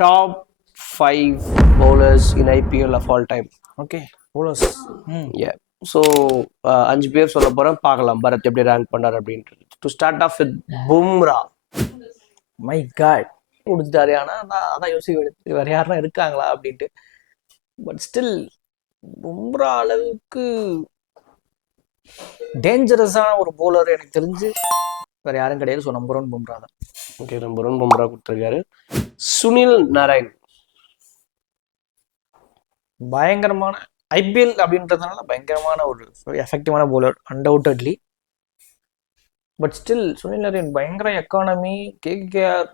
top 5 bowlers in IPL of all time. Okay bowlers. Yeah. So 5 பேர் சொல்ல போகிறேன், பார்க்கலாம் பரத் எப்படி ரேங்க் பண்ணார் அப்படின்ட்டு. To start off with Bumrah. My god. கொடுத்துட்டாரு. ஆனால் நான் அதான் யோசிக்க வேறு யாருன்னா இருக்காங்களா அப்படின்ட்டு. பட் ஸ்டில் பும்ரா அளவுக்கு டேஞ்சரஸான ஒரு bowler எனக்கு தெரிஞ்சு வேற யாரும் கிடையாது. ஸோ நம்பர் 1 பும்ரா தான். ஓகே, நம்பர் 1 பும்ரா கொடுத்துருக்காரு. சுனில் நரைன் பயங்கரமான ஐபிஎல் அப்படின்றதுனால பயங்கரமான ஒரு எஃபெக்டிவான bowler undoubtedly. But still Sunil Narine பயங்கர எக்கானமி. கேகேஆர்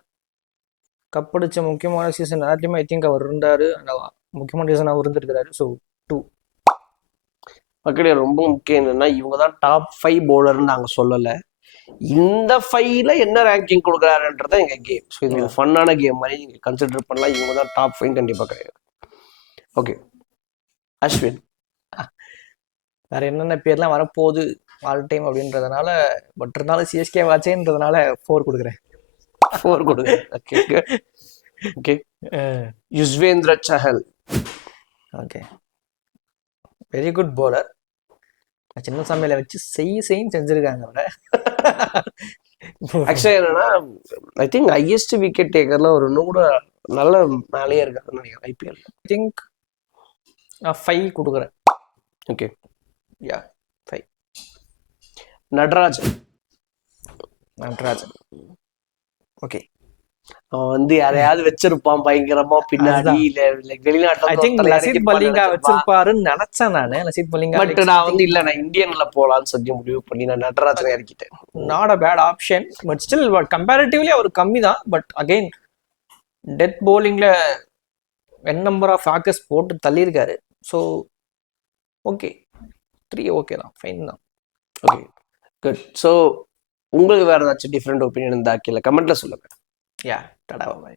கப் அடிச்ச முக்கியமான சீசன் எல்லாத்தையுமே ஐ திங்க் அவர் இருந்தார். முக்கியமான சீசன் அவர் இருந்திருக்கிறாரு. ஸோ 2. மக்களே ரொம்ப முக்கியம் என்னன்னா, இவங்க தான் டாப் 5 பவுலர்னு நாங்கள் சொல்லலை. இந்த 5ல என்ன ரேங்கிங் கொடுக்குறாருன்றத எங்க கேம். ஸோ இது ஒரு ஃபன்னான கேம் மாதிரி நீங்கள் கன்சிடர் பண்ணலாம். இவங்க தான் டாப் 5 கண்டிப்பாக கிடையாது. ஓகே, அஸ்வின். வேற என்னென்ன பேர்லாம் வரப்போகுது ஆல் டைம் அப்படின்றதுனால, பட் இருந்தாலும் சிஎஸ்கே வாட்சேன்றதுனால 4 கொடுக்குறேன். 4 கொடுங்க. Okay okay. Yuzvendra Chahal. Okay, very good bowler. சின்ன சமையலை வச்சு செய்யும் செஞ்சிருக்காங்க அவரை. ஆக்சுவலா என்னன்னா, ஐ திங்க் ஹையஸ்ட் விக்கெட் டேக்கர்ல ஒரு இன்னும் கூட நல்ல மேலேயே இருக்காருன்னு நினைக்கிறேன் ஐபிஎல். ஐ திங்க் நான் 5 கொடுக்குறேன். ஓகே, யா 5. நடராஜன். ஓகே, அவன் வந்து யாரையாவது வச்சிருப்பான் பயங்கரமா பின்னாடி, இல்ல வெளிநாட்டுல. ஐ திங்க் லசித் மலிங்கா வச்சிருப்பாருன்னு நினைச்சேன் நானு. லசித் மலிங்கா, பட் நான் வந்து இல்ல, நான் இந்தியன்ல போலான்னு சொல்லி முடிவு பண்ணி நான் நடராஜனை இறக்கிட்டேன். Not a bad option. But still comparatively அவர் கம்மி தான். பட் அகைன் டெத் பவுலிங்ல என் நம்பர் ஆஃப் ஆக்கர்ஸ் போட்டு தள்ளியிருக்காரு. ஸோ ஓகே, 3 ஓகே தான், ஃபைன் தான். Okay, good. ஸோ உங்களுக்கு வேற ஏதாச்சும் டிஃப்ரெண்ட் ஒப்பீனியன் இருந்தா கீழே கமெண்ட்ல சொல்லுங்க. யா, டாடா பாய்.